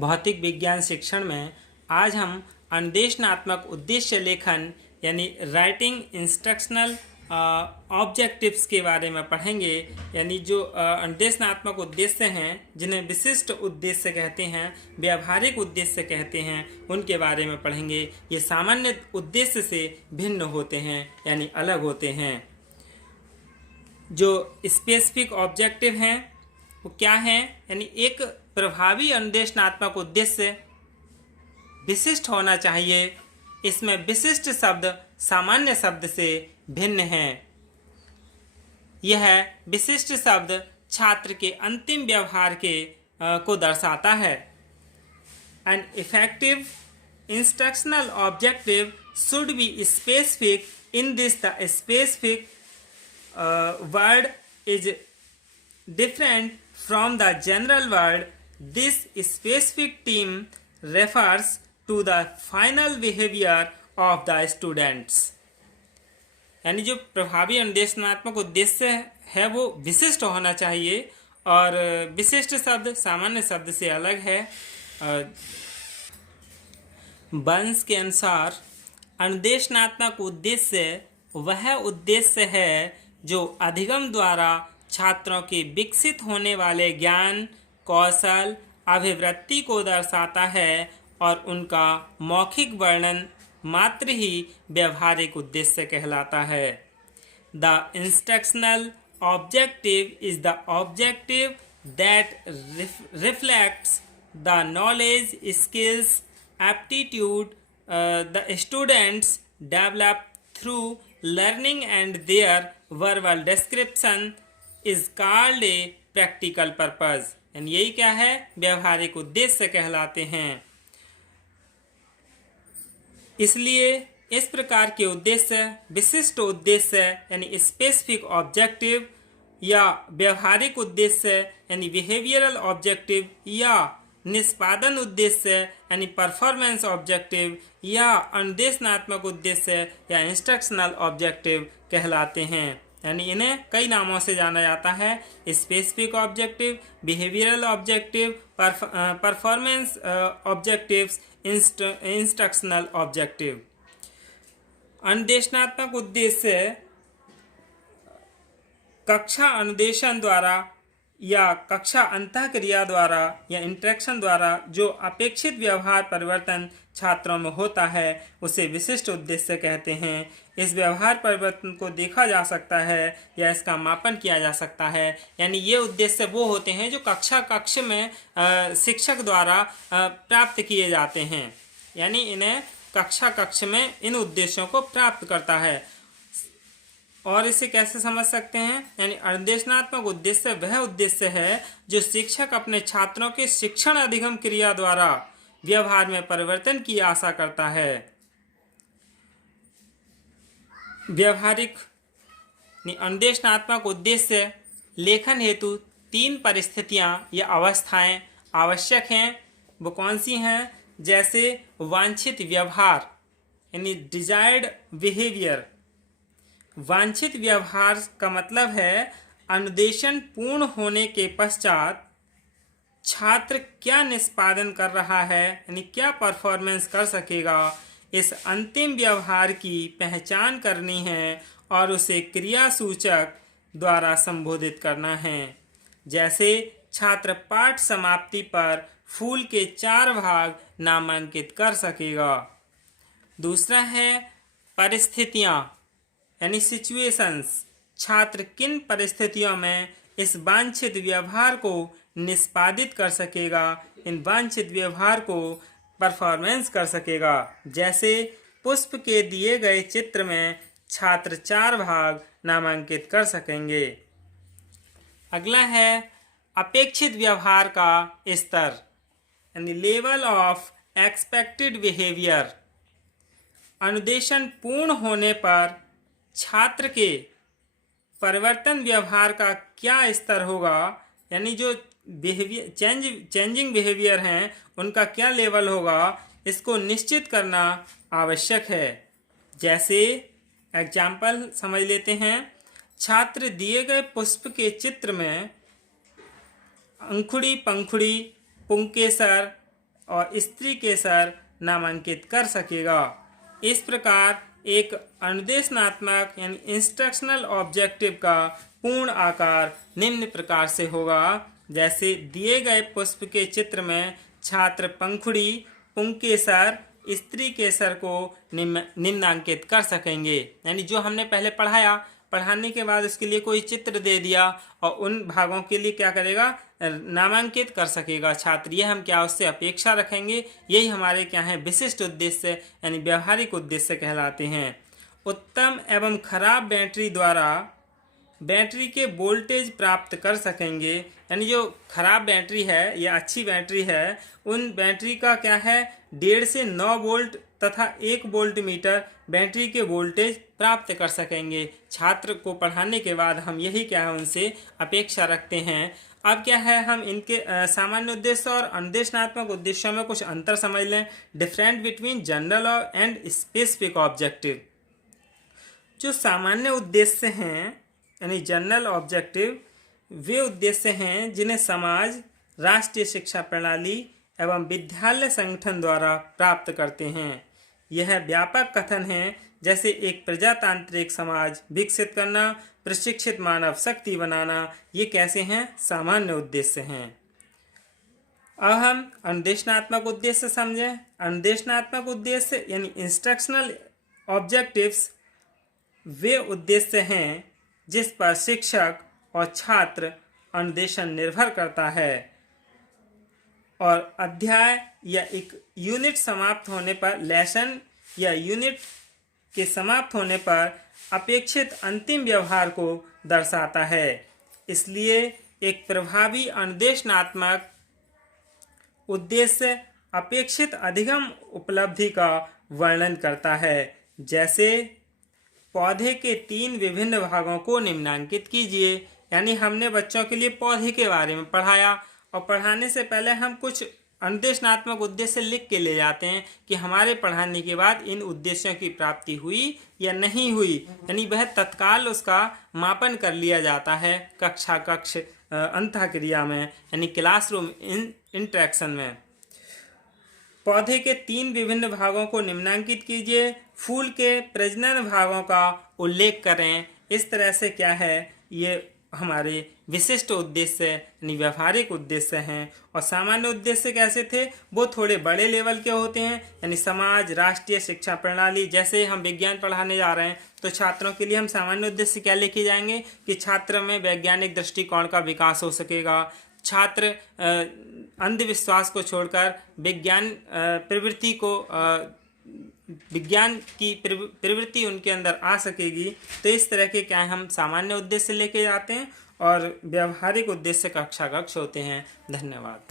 भौतिक विज्ञान शिक्षण में आज हम अनुदेशनात्मक उद्देश्य लेखन यानी राइटिंग इंस्ट्रक्शनल ऑब्जेक्टिव्स के बारे में पढ़ेंगे। यानी जो अनुदेशनात्मक उद्देश्य हैं जिन्हें विशिष्ट उद्देश्य कहते हैं, व्यावहारिक उद्देश्य कहते हैं, उनके बारे में पढ़ेंगे। ये सामान्य उद्देश्य से भिन्न होते हैं यानी अलग होते हैं। जो स्पेसिफिक ऑब्जेक्टिव हैं वो क्या हैं? यानी एक प्रभावी अनुदेशनात्मक उद्देश्य विशिष्ट होना चाहिए। इसमें विशिष्ट शब्द सामान्य शब्द से भिन्न हैं। यह विशिष्ट शब्द छात्र के अंतिम व्यवहार को दर्शाता है। An effective instructional objective should be specific. In this, the specific word is different from the general word. This specific term refers to the final behavior of the students. यानी जो प्रभावी अनुदेशनात्मक उद्देश्य है वो विशिष्ट होना चाहिए और विशिष्ट शब्द सामान्य शब्द से अलग है। बंस के अनुसार अनुदेशनात्मक उद्देश्य वह उद्देश्य है जो अधिगम द्वारा छात्रों के विकसित होने वाले ज्ञान, कौशल, अभिवृत्ति को दर्शाता है और उनका मौखिक वर्णन मात्र ही व्यावहारिक उद्देश्य कहलाता है। The instructional objective is the objective that reflects the knowledge, skills, aptitude the students develop through learning and their verbal description is called a practical purpose. यानी यही क्या है? व्यावहारिक उद्देश्य कहलाते हैं। इसलिए इस प्रकार के उद्देश्य विशिष्ट उद्देश्य यानी स्पेसिफिक ऑब्जेक्टिव या व्यावहारिक उद्देश्य यानी बिहेवियरल ऑब्जेक्टिव या निष्पादन उद्देश्य यानी परफॉर्मेंस ऑब्जेक्टिव या अनुदेशनात्मक उद्देश्य या इंस्ट्रक्शनल ऑब्जेक्टिव कहलाते हैं। यानी इन्हें कई नामों से जाना जाता है: specific objective, behavioural objective, performance objectives, instructional objective. अनुदेशनात्मक उद्देश्य कक्षा अनुदेशन द्वारा या कक्षा अंतःक्रिया द्वारा या इंटरेक्शन द्वारा जो अपेक्षित व्यवहार परिवर्तन छात्रों में होता है उसे विशिष्ट उद्देश्य कहते हैं। इस व्यवहार परिवर्तन को देखा जा सकता है या इसका मापन किया जा सकता है। यानी ये उद्देश्य वो होते हैं जो कक्ष में शिक्षक द्वारा प्राप्त किए जाते हैं। यानी इन्हें कक्ष में इन उद्देश्यों को प्राप्त करता है। और इसे कैसे समझ सकते हैं? यानी अनुदेशनात्मक उद्देश्य वह उद्देश्य है जो शिक्षक अपने छात्रों के शिक्षण अधिगम क्रिया द्वारा व्यवहार में परिवर्तन की आशा करता है। व्यवहारिक अनुदेशनात्मक उद्देश्य लेखन हेतु 3 परिस्थितियां या अवस्थाएं आवश्यक हैं। वो कौन सी हैं? जैसे वांछित व्यवहार यानी डिजायर्ड बिहेवियर। वांछित व्यवहार का मतलब है अनुदेशन पूर्ण होने के पश्चात छात्र क्या निष्पादन कर रहा है, यानी क्या परफॉर्मेंस कर सकेगा। इस अंतिम व्यवहार की पहचान करनी है और उसे क्रिया सूचक द्वारा संबोधित करना है। जैसे छात्र पाठ समाप्ति पर फूल के 4 भाग नामांकित कर सकेगा। दूसरा है परिस्थितियां यानी सिचुएशंस। छात्र किन परिस्थितियों में इस वांछित व्यवहार को निष्पादित कर सकेगा, इन वांछित व्यवहार को परफॉर्मेंस कर सकेगा। जैसे पुष्प के दिए गए चित्र में छात्र 4 भाग नामांकित कर सकेंगे। अगला है अपेक्षित व्यवहार का स्तर यानी लेवल ऑफ एक्सपेक्टेड बिहेवियर। अनुदेशन पूर्ण होने पर छात्र के परिवर्तन व्यवहार का क्या स्तर होगा, यानी जो बिहेवियर चेंजिंग बिहेवियर हैं उनका क्या लेवल होगा, इसको निश्चित करना आवश्यक है। जैसे एग्जाम्पल समझ लेते हैं। छात्र दिए गए पुष्प के चित्र में अंकुड़ी, पंखुड़ी, पुंकेसर और स्त्री केसर नामांकित कर सकेगा। इस प्रकार एक अनुदेशनात्मक यानी इंस्ट्रक्शनल ऑब्जेक्टिव का पूर्ण आकार निम्न प्रकार से होगा। जैसे दिए गए पुष्प के चित्र में छात्र पंखुड़ी, पुंकेसर, स्त्री केसर को निम्नांकित कर सकेंगे। यानी जो हमने पहले पढ़ाने के बाद उसके लिए कोई चित्र दे दिया और उन भागों के लिए क्या करेगा, नामांकित कर सकेगा छात्र। ये हम क्या उससे अपेक्षा रखेंगे। यही हमारे क्या है विशिष्ट उद्देश्य यानी व्यवहारिक उद्देश्य कहलाते हैं। उत्तम एवं खराब बैटरी द्वारा बैटरी के वोल्टेज प्राप्त कर सकेंगे। यानी जो खराब बैटरी है या अच्छी बैटरी है, उन बैटरी का क्या है 1.5 से 9 वोल्ट तथा 1 वोल्ट मीटर बैटरी के वोल्टेज प्राप्त कर सकेंगे। छात्र को पढ़ाने के बाद हम यही क्या है उनसे अपेक्षा रखते हैं। अब क्या है हम इनके सामान्य उद्देश्य और अनुदेशनात्मक उद्देश्यों में कुछ अंतर समझ लें। Different between general and specific objective. जो सामान्य उद्देश्य हैं यानी जनरल ऑब्जेक्टिव, वे उद्देश्य हैं जिन्हें समाज, राष्ट्रीय शिक्षा प्रणाली एवं विद्यालय संगठन द्वारा प्राप्त करते हैं। यह व्यापक कथन है, जैसे एक प्रजातांत्रिक समाज विकसित करना, प्रशिक्षित मानव शक्ति बनाना, ये कैसे हैं सामान्य उद्देश्य हैं। अब हम अनुदेशनात्मक उद्देश्य समझें। अनुदेशनात्मक उद्देश्य यानी इंस्ट्रक्शनल ऑब्जेक्टिव्स वे उद्देश्य हैं जिस पर शिक्षक और छात्र अनुदेशन निर्भर करता है और अध्याय या एक यूनिट समाप्त होने पर, लेसन या यूनिट के समाप्त होने पर अपेक्षित अंतिम व्यवहार को दर्शाता है। इसलिए एक प्रभावी अनुदेशनात्मक उद्देश्य अपेक्षित अधिगम उपलब्धि का वर्णन करता है। जैसे पौधे के 3 विभिन्न भागों को निम्नांकित कीजिए। यानी हमने बच्चों के लिए पौधे के बारे में पढ़ाया और पढ़ाने से पहले हम कुछ अनुदेशनात्मक उद्देश्य लिख के ले जाते हैं कि हमारे पढ़ाने के बाद इन उद्देश्यों की प्राप्ति हुई या नहीं हुई। यानी वह तत्काल उसका मापन कर लिया जाता है कक्ष अंतःक्रिया में यानी क्लासरूम इंटरेक्शन में। पौधे के 3 विभिन्न भागों को निम्नांकित कीजिए। फूल के प्रजनन भागों का उल्लेख करें। इस तरह से क्या है ये हमारे विशिष्ट उद्देश्य यानी व्यवहारिक उद्देश्य हैं। और सामान्य उद्देश्य कैसे थे, वो थोड़े बड़े लेवल के होते हैं। यानी समाज, राष्ट्रीय शिक्षा प्रणाली, जैसे हम विज्ञान पढ़ाने जा रहे हैं तो छात्रों के लिए हम सामान्य उद्देश्य क्या लेके जाएंगे कि छात्र में वैज्ञानिक दृष्टिकोण का विकास हो सकेगा। छात्र अंधविश्वास को छोड़कर विज्ञान प्रवृत्ति को विज्ञान की प्रवृत्ति उनके अंदर आ सकेगी। तो इस तरह के क्या हम सामान्य उद्देश्य लेके जाते हैं और व्यवहारिक उद्देश्य कक्षा होते हैं। धन्यवाद।